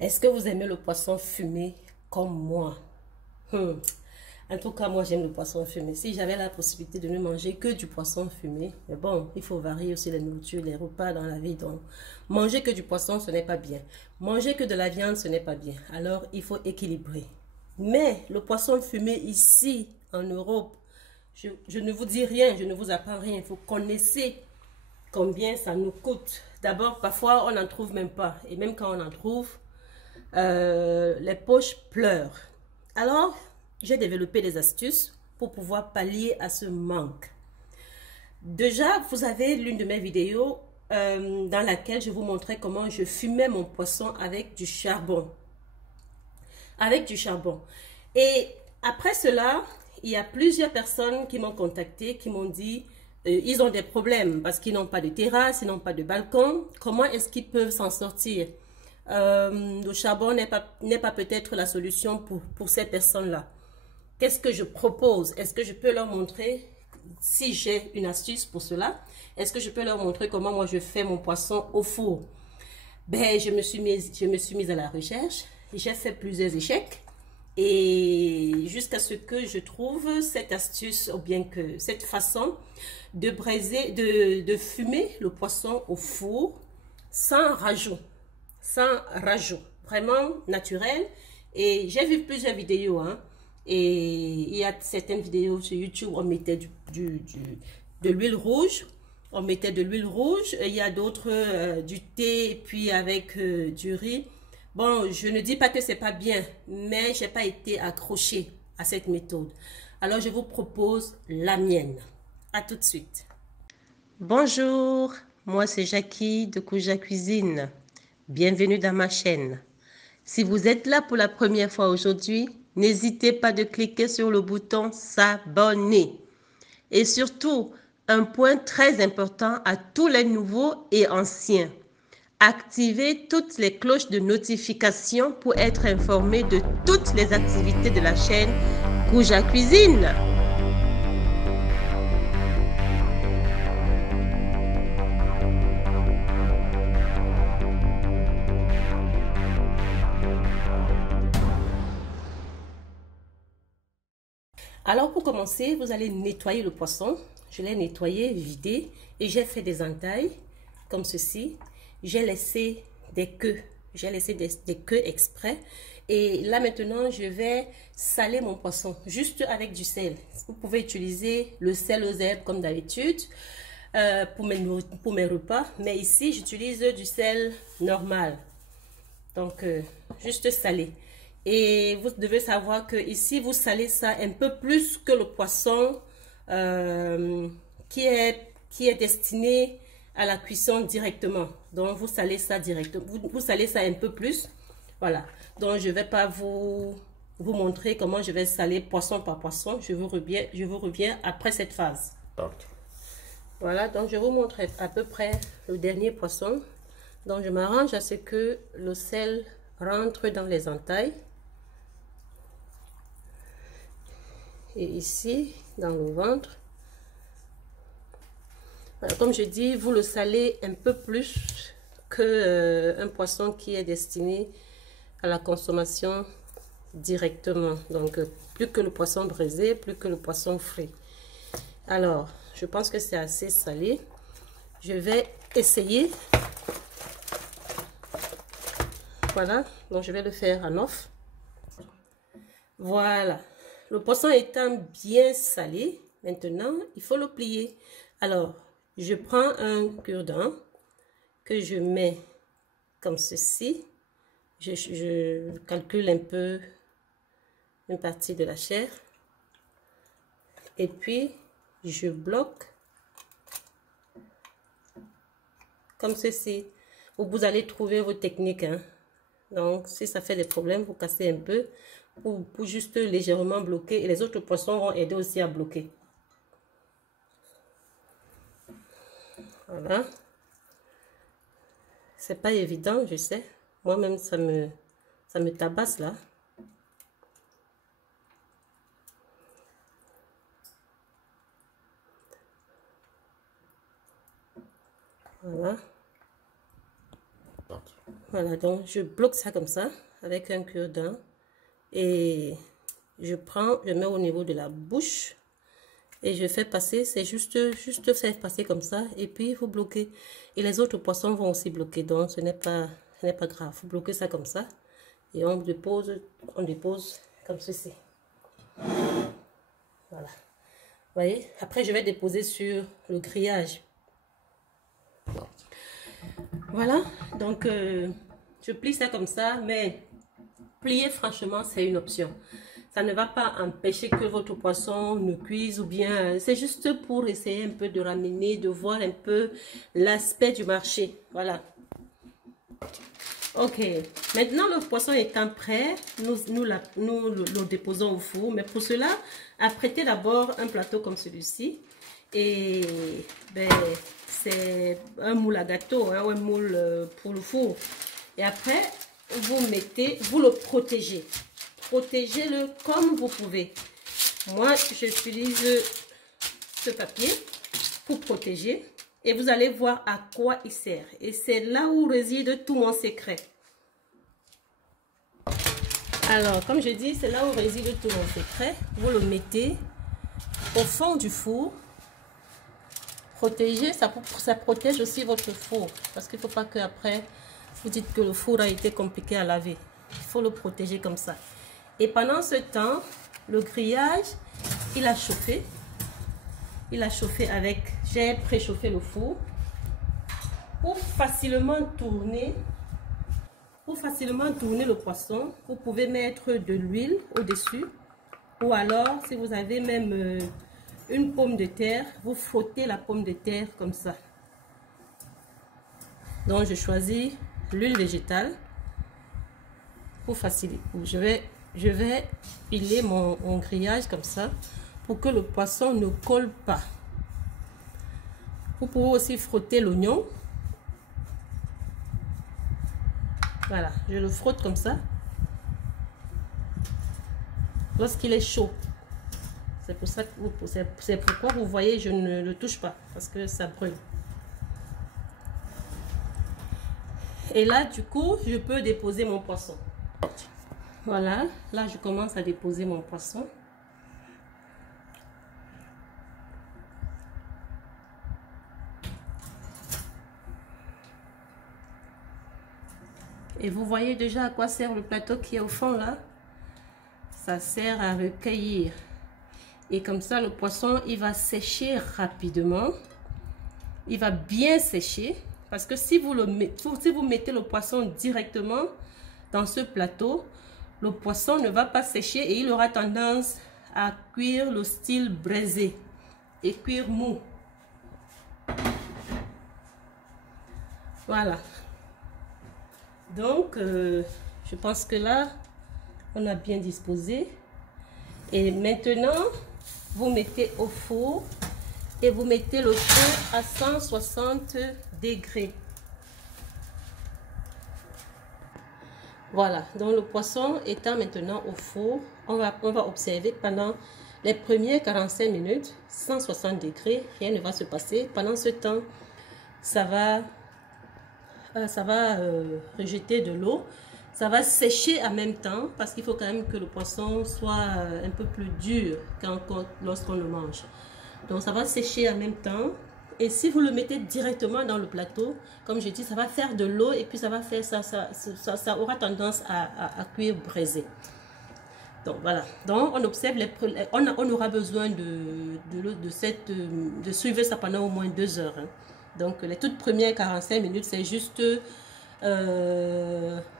Est-ce que vous aimez le poisson fumé comme moi? Hmm. En tout cas, moi, j'aime le poisson fumé. Si j'avais la possibilité de ne manger que du poisson fumé, mais bon, il faut varier aussi les nourritures, les repas dans la vie. Donc, manger que du poisson, ce n'est pas bien. Manger que de la viande, ce n'est pas bien. Alors, il faut équilibrer. Mais le poisson fumé ici, en Europe, je ne vous dis rien, je ne vous apprends rien. Vous connaissez combien ça nous coûte. D'abord, parfois, on n'en trouve même pas. Et même quand on en trouve, les poches pleurent. Alors, j'ai développé des astuces pour pouvoir pallier à ce manque. Déjà, vous avez l'une de mes vidéos dans laquelle je vous montrais comment je fumais mon poisson avec du charbon. Avec du charbon. Et après cela, il y a plusieurs personnes qui m'ont contacté, qui m'ont dit ils ont des problèmes parce qu'ils n'ont pas de terrasse, ils n'ont pas de balcon. Comment est-ce qu'ils peuvent s'en sortir? Le charbon n'est pas peut-être la solution pour ces personnes-là. Qu'est-ce que je propose? Est-ce que je peux leur montrer si j'ai une astuce pour cela? Est-ce que je peux leur montrer comment moi je fais mon poisson au four? Ben, je me suis mise à la recherche. J'ai fait plusieurs échecs. Et jusqu'à ce que je trouve cette astuce, ou bien que cette façon de braiser, de fumer le poisson au four sans rajout. Sans rajout. Vraiment naturel. Et j'ai vu plusieurs vidéos, hein. Et il y a certaines vidéos sur YouTube, on mettait de l'huile rouge. On mettait de l'huile rouge. Il y a d'autres, du thé, puis avec du riz. Bon, je ne dis pas que c'est pas bien, mais j'ai pas été accrochée à cette méthode. Alors, je vous propose la mienne. À tout de suite. Bonjour, moi c'est Jackie de Kouja Cuisine. Bienvenue dans ma chaîne. Si vous êtes là pour la première fois aujourd'hui, n'hésitez pas de cliquer sur le bouton s'abonner. Et surtout, un point très important à tous les nouveaux et anciens. Activez toutes les cloches de notification pour être informé de toutes les activités de la chaîne Kouja Cuisine. Alors pour commencer, vous allez nettoyer le poisson. Je l'ai nettoyé, vidé et j'ai fait des entailles comme ceci. J'ai laissé des queues. J'ai laissé des queues exprès. Et là maintenant, je vais saler mon poisson juste avec du sel. Vous pouvez utiliser le sel aux herbes comme d'habitude pour mes repas. Mais ici, j'utilise du sel normal. Donc, juste salé. Et vous devez savoir que ici, vous salez ça un peu plus que le poisson qui est destiné à la cuisson directement. Donc, vous salez ça directement. Vous salez ça un peu plus. Voilà. Donc, je ne vais pas vous montrer comment je vais saler poisson par poisson. Je vous reviens après cette phase. Okay. Voilà. Donc, je vous montre à peu près le dernier poisson. Donc, je m'arrange à ce que le sel rentre dans les entailles. Et ici, dans le ventre. Voilà, comme je dis, vous le salez un peu plus que un poisson qui est destiné à la consommation directement. Donc, plus que le poisson braisé, plus que le poisson frit. Alors, je pense que c'est assez salé. Je vais essayer. Voilà, donc je vais le faire en off. Voilà, le poisson étant bien salé, maintenant, il faut le plier. Alors, je prends un cure-dent que je mets comme ceci. Je calcule un peu une partie de la chair. Et puis, je bloque comme ceci. Vous allez trouver vos techniques, hein. Donc, si ça fait des problèmes, vous cassez un peu pour juste légèrement bloquer. Et les autres poissons vont aider aussi à bloquer. Voilà. C'est pas évident, je sais. Moi-même, ça me tabasse là. Voilà. Voilà, donc je bloque ça comme ça avec un cure-dent et je mets au niveau de la bouche et je fais passer, c'est juste faire passer comme ça et puis vous bloquez. Et les autres poissons vont aussi bloquer, donc ce n'est pas grave. Vous bloquez ça comme ça et on dépose comme ceci. Voilà. Vous voyez, après je vais déposer sur le grillage. Voilà, donc je plie ça comme ça, mais plier franchement c'est une option. Ça ne va pas empêcher que votre poisson ne cuise ou bien c'est juste pour essayer un peu de ramener, de voir un peu l'aspect du marché. Voilà. Ok, maintenant le poisson étant prêt, nous le déposons au four. Mais pour cela, apprêtez d'abord un plateau comme celui-ci. Et ben, c'est un moule à gâteau, hein, ou un moule pour le four. Et après, vous le protégez. Protégez-le comme vous pouvez. Moi, j'utilise ce papier pour protéger. Et vous allez voir à quoi il sert. Et c'est là où réside tout mon secret. Alors, comme je dis, c'est là où réside tout mon secret. Vous le mettez au fond du four. Protégez, ça protège aussi votre four. Parce qu'il ne faut pas qu'après, vous dites que le four a été compliqué à laver. Il faut le protéger comme ça. Et pendant ce temps, le grillage, il a chauffé. Il a chauffé avec, j'ai préchauffé le four pour facilement tourner le poisson. Vous pouvez mettre de l'huile au-dessus ou alors si vous avez même une pomme de terre, vous frottez la pomme de terre comme ça. Donc je choisis l'huile végétale pour faciliter. Je vais piler mon grillage comme ça pour que le poisson ne colle pas. Vous pouvez aussi frotter l'oignon. Voilà, je le frotte comme ça. Lorsqu'il est chaud. C'est pour ça que c'est pourquoi vous voyez, je ne le touche pas parce que ça brûle. Et là, du coup, je peux déposer mon poisson. Voilà, là, je commence à déposer mon poisson. Et vous voyez déjà à quoi sert le plateau qui est au fond là. Ça sert à recueillir. Et comme ça, le poisson, il va sécher rapidement. Il va bien sécher. Parce que si vous mettez le poisson directement dans ce plateau, le poisson ne va pas sécher et il aura tendance à cuire le style braisé et cuire mou. Voilà. Donc, je pense que là, on a bien disposé. Et maintenant, vous mettez au four et vous mettez le feu à 160 degrés. Voilà, donc le poisson étant maintenant au four, on va observer pendant les premières 45 minutes, 160 degrés, rien ne va se passer. Pendant ce temps, ça va rejeter de l'eau. Ça va sécher en même temps parce qu'il faut quand même que le poisson soit un peu plus dur lorsqu'on le mange. Donc ça va sécher en même temps. Et si vous le mettez directement dans le plateau, comme je dis, ça va faire de l'eau et puis ça va faire ça aura tendance à cuire braisé. Donc voilà. Donc on observe on aura besoin de suivre ça pendant au moins 2 heures. Hein. Donc les toutes premières 45 minutes, c'est juste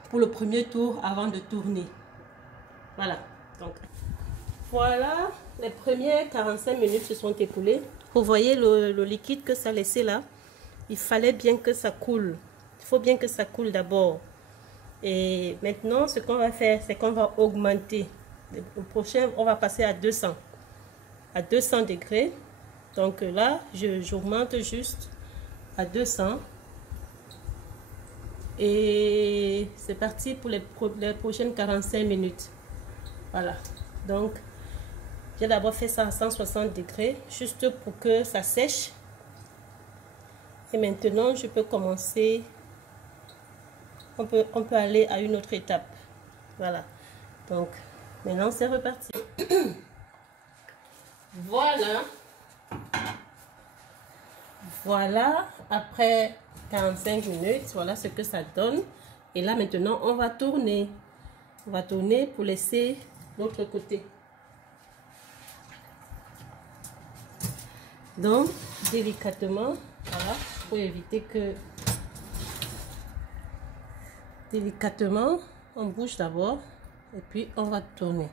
pour le premier tour avant de tourner. Voilà. Donc voilà, les premières 45 minutes se sont écoulées. Vous voyez le liquide que ça laissait là. Il fallait bien que ça coule. Il faut bien que ça coule d'abord. Et maintenant, ce qu'on va faire, c'est qu'on va augmenter. Le prochain, on va passer à 200 degrés. Donc là, j'augmente juste à 200. Et c'est parti pour les prochaines 45 minutes. Voilà. Donc, j'ai d'abord fait ça à 160 degrés, juste pour que ça sèche. Et maintenant, je peux commencer on peut aller à une autre étape. Voilà. Donc, maintenant, c'est reparti. Voilà. Voilà, après 45 minutes, voilà ce que ça donne. Et là, maintenant, on va tourner. On va tourner pour laisser l'autre côté. Donc, délicatement, voilà, pour éviter que... Délicatement, on bouge d'abord et puis on va tourner.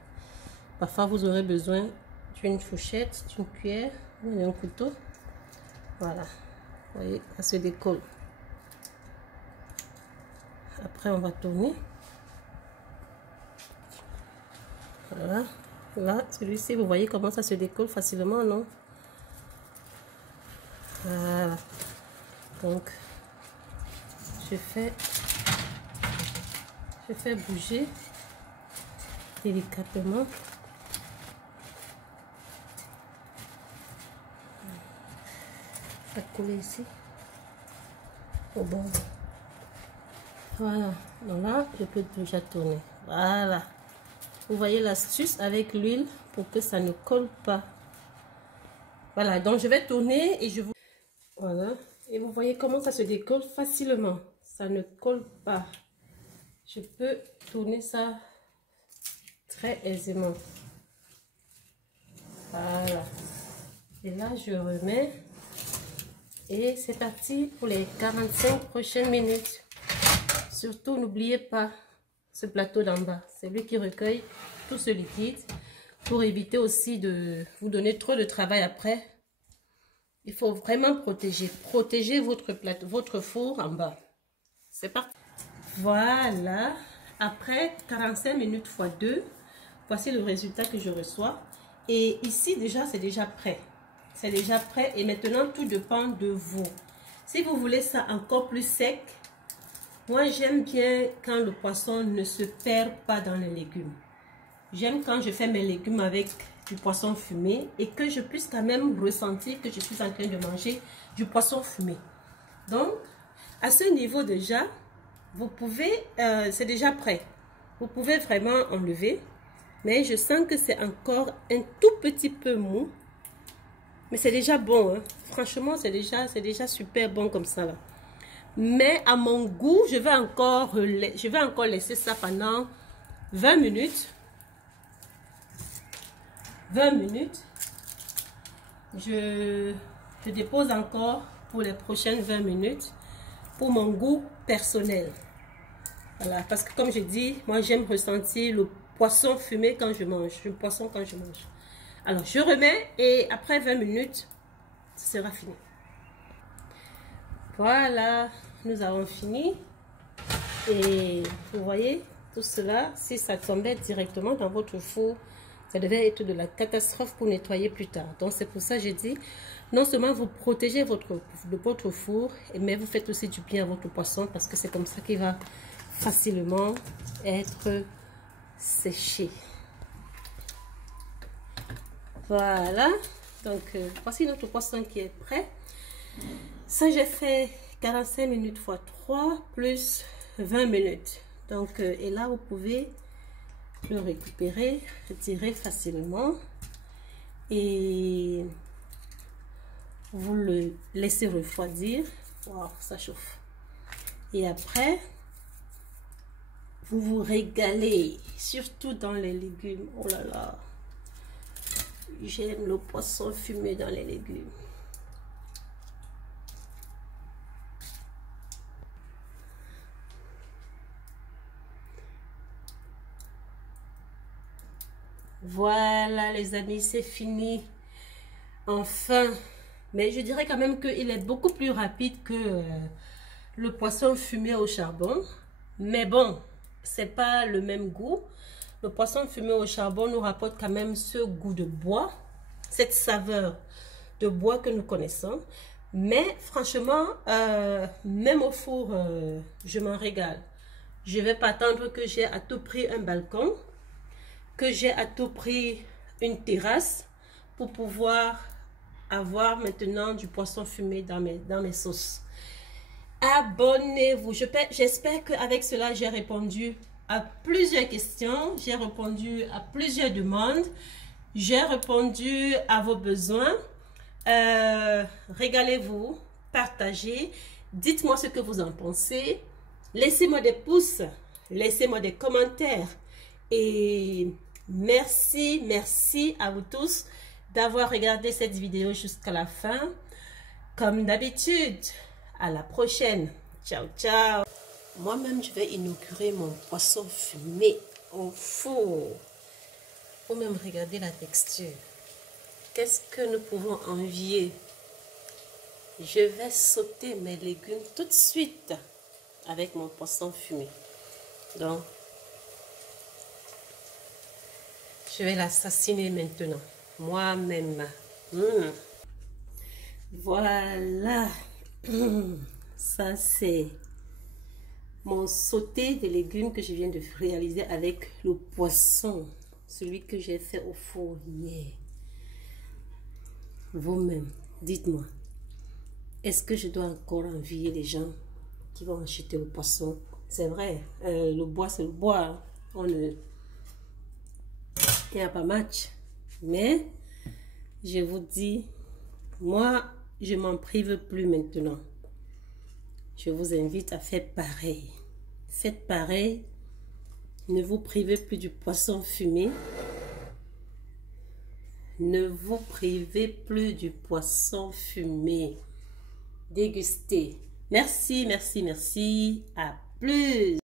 Parfois, vous aurez besoin d'une fourchette, d'une cuillère ou d'un couteau. Voilà, vous voyez, ça se décolle. Après, on va tourner. Voilà, là, celui-ci, vous voyez comment ça se décolle facilement, non? Voilà. Donc, je fais bouger délicatement. Ça coller ici au bord. Voilà, donc là je peux déjà tourner. Voilà, vous voyez l'astuce avec l'huile pour que ça ne colle pas. Voilà, donc je vais tourner et je vous... Voilà, et vous voyez comment ça se décolle facilement. Ça ne colle pas. Je peux tourner ça très aisément. Voilà. Et là, je remets. Et c'est parti pour les 45 prochaines minutes. Surtout, n'oubliez pas ce plateau d'en bas. C'est lui qui recueille tout ce liquide. Pour éviter aussi de vous donner trop de travail après. Il faut vraiment protéger. Protégez votre plateau, votre four en bas. C'est parti. Voilà, après 45 minutes x 2, voici le résultat que je reçois. Et ici, déjà, c'est déjà prêt. C'est déjà prêt et maintenant, tout dépend de vous. Si vous voulez ça encore plus sec, moi, j'aime bien quand le poisson ne se perd pas dans les légumes. J'aime quand je fais mes légumes avec du poisson fumé et que je puisse quand même ressentir que je suis en train de manger du poisson fumé. Donc, à ce niveau déjà, vous pouvez, c'est déjà prêt. Vous pouvez vraiment enlever. Mais je sens que c'est encore un tout petit peu mou. Mais c'est déjà bon. Hein. Franchement, c'est déjà super bon comme ça. Là. Mais à mon goût, je vais encore laisser ça pendant 20 minutes. 20 minutes. Je dépose encore pour les prochaines 20 minutes. Pour mon goût personnel. Voilà, parce que comme je dis, moi j'aime ressentir le poisson fumé quand je mange, le poisson quand je mange. Alors je remets et après 20 minutes, ce sera fini. Voilà, nous avons fini. Et vous voyez, tout cela, si ça tombait directement dans votre four, ça devait être de la catastrophe pour nettoyer plus tard. Donc c'est pour ça que j'ai dit, non seulement vous protégez votre four, mais vous faites aussi du bien à votre poisson parce que c'est comme ça qu'il va facilement être séché. Voilà, donc voici notre poisson qui est prêt. Ça j'ai fait 45 minutes x 3 plus 20 minutes. Donc et là vous pouvez le récupérer, retirer facilement et vous le laissez refroidir. Wow, ça chauffe. Et après, vous vous régalez, surtout dans les légumes. Oh là là, j'aime le poisson fumé dans les légumes. Voilà les amis, c'est fini. Enfin, mais je dirais quand même qu'il est beaucoup plus rapide que le poisson fumé au charbon. Mais bon, c'est pas le même goût. Le poisson fumé au charbon nous rapporte quand même ce goût de bois, cette saveur de bois que nous connaissons. Mais franchement, même au four, je m'en régale. Je vais pas attendre que j'ai à tout prix un balcon, que j'ai à tout prix une terrasse pour pouvoir avoir maintenant du poisson fumé dans mes sauces. abonnez-vous. J'espère qu'avec cela, j'ai répondu à plusieurs questions. J'ai répondu à plusieurs demandes. J'ai répondu à vos besoins. Régalez-vous, partagez. Dites-moi ce que vous en pensez. Laissez-moi des pouces. Laissez-moi des commentaires. Et merci à vous tous d'avoir regardé cette vidéo jusqu'à la fin. Comme d'habitude, à la prochaine. Ciao, ciao. Moi-même, je vais inaugurer mon poisson fumé au four. Ou même regarder la texture. Qu'est-ce que nous pouvons envier? Je vais sauter mes légumes tout de suite avec mon poisson fumé. Donc, je vais l'assassiner maintenant. Moi-même. Voilà. Ça, c'est mon sauté de légumes que je viens de réaliser avec le poisson. Celui que j'ai fait au four hier. Vous-même, dites-moi. Est-ce que je dois encore envier les gens qui vont acheter le poisson? C'est vrai, le bois, c'est le bois. Il n'y a pas match. Mais, je vous dis, moi, je m'en prive plus maintenant. Je vous invite à faire pareil. Faites pareil. Ne vous privez plus du poisson fumé. Ne vous privez plus du poisson fumé. Dégustez. Merci. À plus.